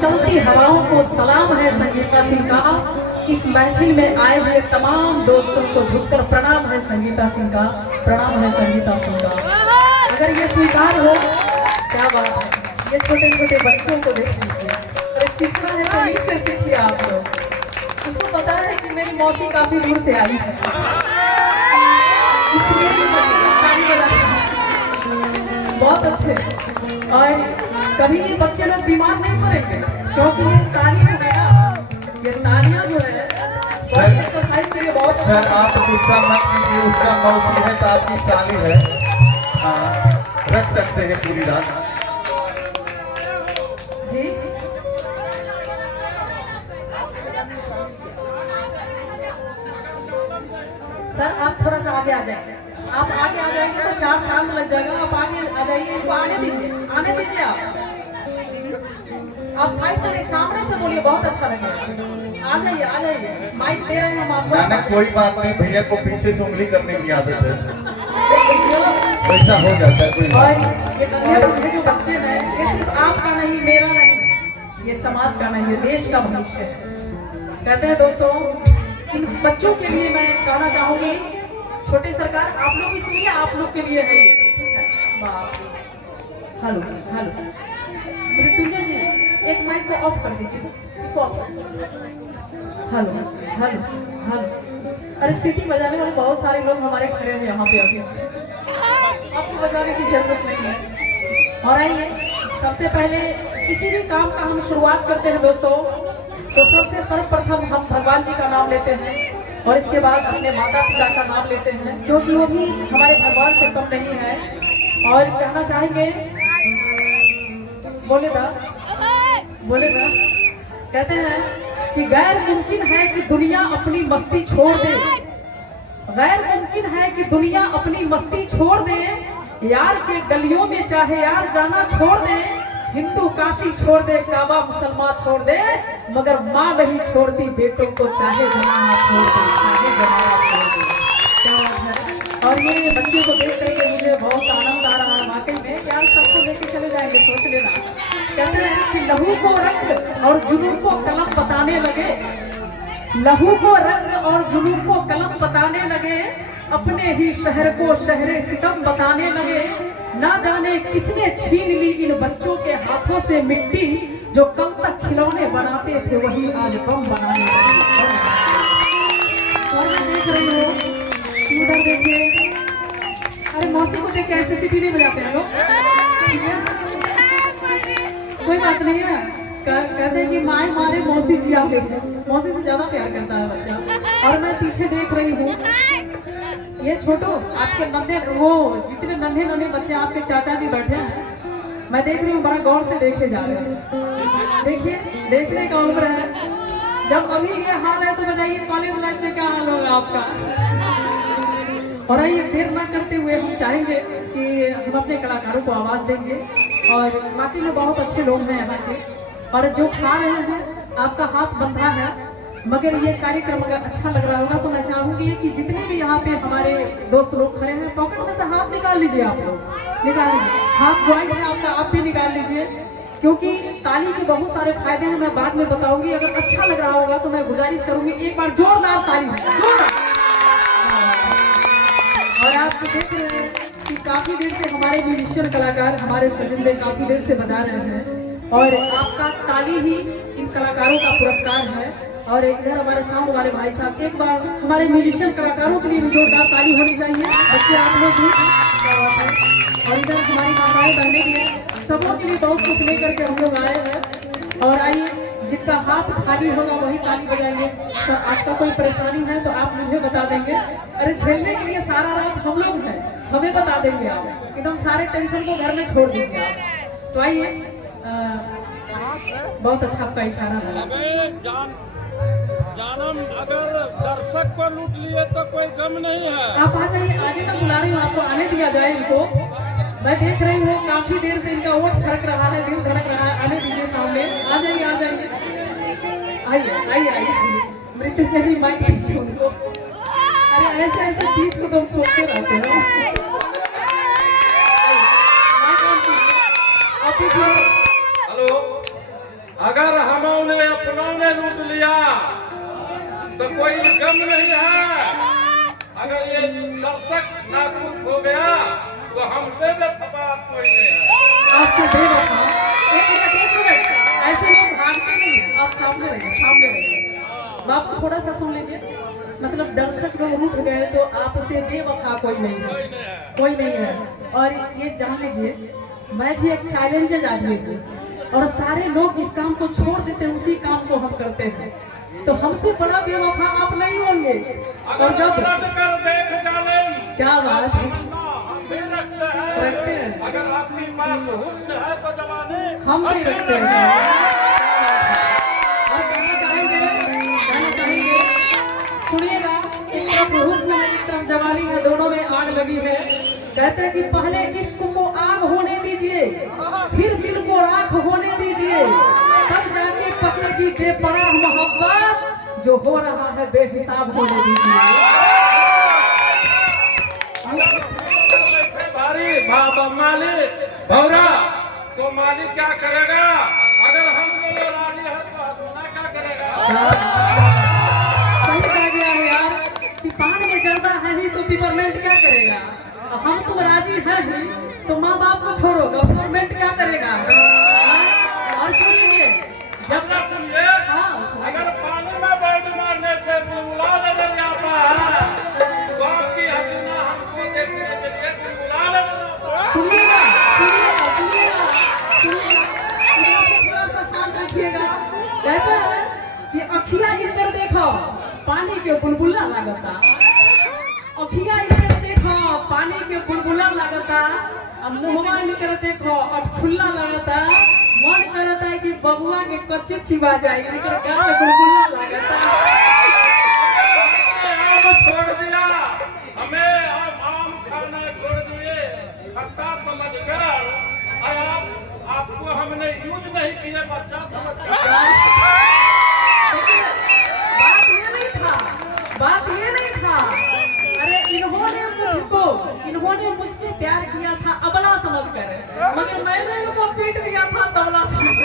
चलती हवाओं को सलाम है संगीता सिंह का। इस महफिल में आए हुए तमाम दोस्तों को झुककर प्रणाम है संगीता सिंह का, प्रणाम है संगीता सिंह का। अगर ये स्वीकार हो क्या बात है। ये छोटे छोटे बच्चों को देख लीजिए, अरे सीखना है तो इससे सीखिए आप लोग। उसको पता है कि मेरी मौसी काफी दूर से आई है, इसलिए बहुत अच्छे। और कभी ये बच्चे लोग बीमार नहीं पड़ेंगे क्योंकि ये तालियां है ना, ये तालियां जो है एक्सरसाइज के लिए बहुत। सर आप गुस्सा मत कीजिए, उसका मौसी है तो आपकी साली है, हाँ रख सकते हैं पूरी रात जी। सर आप थोड़ा सा आगे आ जाएंगे, आप आगे आ जाएंगे तो चार चांद लग जाएगा। आप आगे आ जाइए, इनको आने दीजिए, आने दीजिए। आप साइड से नहीं सामने से बोलिए, बहुत अच्छा लगेगा। आ जाइए आ जाइए, माइक दे रहे हैं हम आपको। ना कोई बात नहीं, भैया को पीछे से उंगली करने की आदत है, ऐसा हो जाता है। कोई और ये नन्हे जो बच्चे हैं, ये सिर्फ आपका नहीं, मेरा नहीं, ये समाज का नहीं, ये देश का भविष्य है। कहते हैं दोस्तों, इन बच्चों के लिए मैं कहना चाहूंगी, छोटे सरकार आप लोग इसलिए आप लोग के लिए है ये, ठीक है। हेलो हेलो मृत्युंजय जी, एक माइक को ऑफ कर दीजिए, इसको ऑफ कर दीजिए। Hello hello hello. अरे सीटी बजाने वाले बहुत सारे लोग हमारे खड़े हैं यहाँ पे, अभी आपको बजाने की जरूरत नहीं है। और आइए, सबसे पहले किसी भी काम का हम शुरुआत करते हैं दोस्तों, तो सबसे सर्वप्रथम हम भगवान जी का नाम लेते हैं और इसके बाद अपने माता पिता का नाम लेते हैं, क्योंकि वो भी हमारे भगवान से कम नहीं है। और कहना चाहेंगे, बोलेगा बोलेगा, कहते हैं कि गैर मुमकिन है कि दुनिया अपनी मस्ती छोड़ दे, गैर मुमकिन है कि दुनिया अपनी मस्ती छोड़ दे, यार के गलियों में चाहे यार जाना छोड़ दे, हिंदू काशी छोड़ दे, काबा मुसलमान छोड़ दे, मगर माँ नहीं छोड़ती बेटों को, चाहे जमाना छोड़ दे, चाहे जमाना छोड़ दे। क्या बात है। और ये बच्चे को देख करके मुझे बहुत आनंद आ रहा है वाकई में, यार सबको लेके चले जाएंगे, सोच लेना। कहते हैं कि लहू को रंग और जुनून को कलम बताने लगे, लहू को रंग और जुनून को कलम बताने लगे, अपने ही शहर को शहरे सितम बताने लगे। ना जाने किसने छीन ली इन बच्चों के हाथों से मिट्टी, जो कल तक खिलौने बनाते थे वही आज बम बनाने लगे। और मैं देख रही हूँ, उधर देखिए, अरे मौसी को देख के ऐसे सीटी नहीं बजाते हैं लोग, कोई बात नहीं है। कहते हैं कि माए मारे मौसी जिया देखे, मौसी से ज्यादा प्यार करता है बच्चा। और मैं पीछे देख रही हूँ, ये छोटो आपके नन्हे, वो जितने नन्हे नन्हे बच्चे आपके चाचा जी बैठे हैं, मैं देख रही हूँ, बड़ा गौर से देखे जा रहे हैं। देखिए, देखने का उम्र है, जब अभी ये हाल है तो बताइए कॉलेज लाइफ में क्या हाल होगा आपका। और आइए देर न करते हुए हम चाहेंगे कि हम अपने कलाकारों को आवाज देंगे, और बाकी में बहुत अच्छे लोग हैं यहाँ के, और जो खा रहे हैं आपका हाथ बंधा है, मगर ये कार्यक्रम अगर अच्छा लग रहा होगा तो मैं चाहूंगी कि जितने भी यहाँ पे हमारे दोस्त लोग खड़े हैं, पॉकेट में से हाथ निकाल लीजिए, आप लोग निकाल लीजिए, हाथ ज्वाइंट है आपका, आप भी निकाल लीजिए, क्योंकि ताली के बहुत सारे फायदे हैं, मैं बाद में बताऊंगी। अगर अच्छा लग रहा होगा तो मैं गुजारिश करूंगी एक बार जोरदार ताली, जोरदार। और आप देख रहे हैं कि काफी देर से हमारे म्यूजिशियन कलाकार, हमारे सजिंदे काफी देर से बजा रहे हैं, और आपका ताली ही इन कलाकारों का पुरस्कार है। और इधर हमारे साउंड वाले भाई साहब, एक बार हमारे म्यूजिशियन कलाकारों के लिए भी जोरदार ताली होनी चाहिए, बच्चे आप लोग भी। और इधर हमारी माताएं बहनें भी हैं, सबों के लिए बहुत कुछ लेकर के हम लोग आए हैं। और आइए, जिसका हाथ खाली होगा वही ताली बजाएंगे। सर आपका कोई परेशानी है तो आप मुझे बता देंगे, अरे झेलने के लिए सारा रात हम लोग हैं, हमें बता देंगे आप, एकदम सारे टेंशन को घर में छोड़ दीजिए आप। तो आइए, बहुत अच्छा आपका इशारा है। जानम अगर दर्शक को लूट लिए तो कोई गम नहीं है। आप आ जाइए, आगे तक बुला रही हूँ, आपको आने दिया जाए इनको। मैं देख रही हूँ काफी देर से इनका ओठ फड़क रहा है, दिल धड़क रहा है, आने दीजिए सामने, आ जाइए आ जाइए, आइए आइए आइए। मृत्युंजय जी माइक दीजिए उनको। अरे ऐसे ऐसे चीज को तुम ठोकते रहते हो। हेलो अगर हमों ने अपनों ने लूट लिया तो कोई गम नहीं है। अगर ये दर्शक नाखुश हो गया तो हमसे बेवफा कोई नहीं है। आपसे बेवफा एक मिनट ऐसे लोग भागते नहीं है। आप सामने रहिए। बापू थोड़ा सा सुन लीजिए। मतलब दर्शक लोग रूठ गए तो आपसे बेवफा कोई नहीं है। और ये जान लीजिए, मैं भी एक चैलेंजेज आदमी हूँ और सारे लोग जिस काम को छोड़ देते हैं उसी काम को हम करते हैं। तो हमसे बड़ा बेवफा आप नहीं होंगे। और जब कर देख डाले क्या बात है, हम भी रखते हैं। अगर आपके पास हुस्न है तो जवानी हम भी रखते हैं। और कहना चाहेंगे सुनिएगा, एक तरफ हुस्न है एक तरफ जवानी है, दोनों में आग लगी है। कहते हैं कि पहले इश्क को आग होने दीजिए, फिर दिल को राख होने दीजिए, तब जाके पकेगी बेपनाह मोहब्बत, जो हो रहा है बेहिसाब होने दीजिए। बाबा मालिक भौरा तो मालिक क्या करेगा? अगर हम दोनों राजी है तो हंसना क्या करेगा? सही कहा गया है यार कि पान में जर्दा है ही तो पिपरमेंट क्या करेगा? हम तुम राजी है ही तो माँ बाप को छोड़ो, गवर्नमेंट क्या करेगा? और सुनिए, जब ना सुनिए, अगर पानी में बैठ मारने से बुलबुला नजर आता है तो आपकी हसीना हमको देखने के लिए बुलबुला नजर आता है। सुनिएगा, थोड़ा सा शांत रखिएगा। कहते हैं कि अखिया इनकर देखो पानी के बुलबुला लगता, अखिया इनकर देखो पानी के बुलबुला लगता, अब मुहवा इनकर देखो अब खुला लगता, मन करता है कि बबुआ के कच्चे चिबा जाए, इनकर क्या बुलबुला लगता। छोड़ दिया हमें, आम खाना छोड़ दिए खट्टा समझ कर, आपको हमने यूज नहीं किए बच्चा समझ कर। बात ये नहीं था। अरे इन्होंने मुझसे प्यार किया था अबला समझकर, मगर मैंने इनको पीट दिया था तबला समझकर।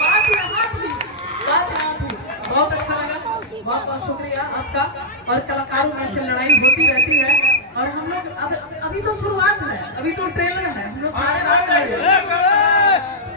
बात यहाँ थी। बहुत अच्छा लगा, बहुत बहुत शुक्रिया आपका। और कलाकारों में से लड़ाई होती रहती है और हम लोग अभी तो शुरुआत है, अभी तो ट्रेलर है, हम लोग सारे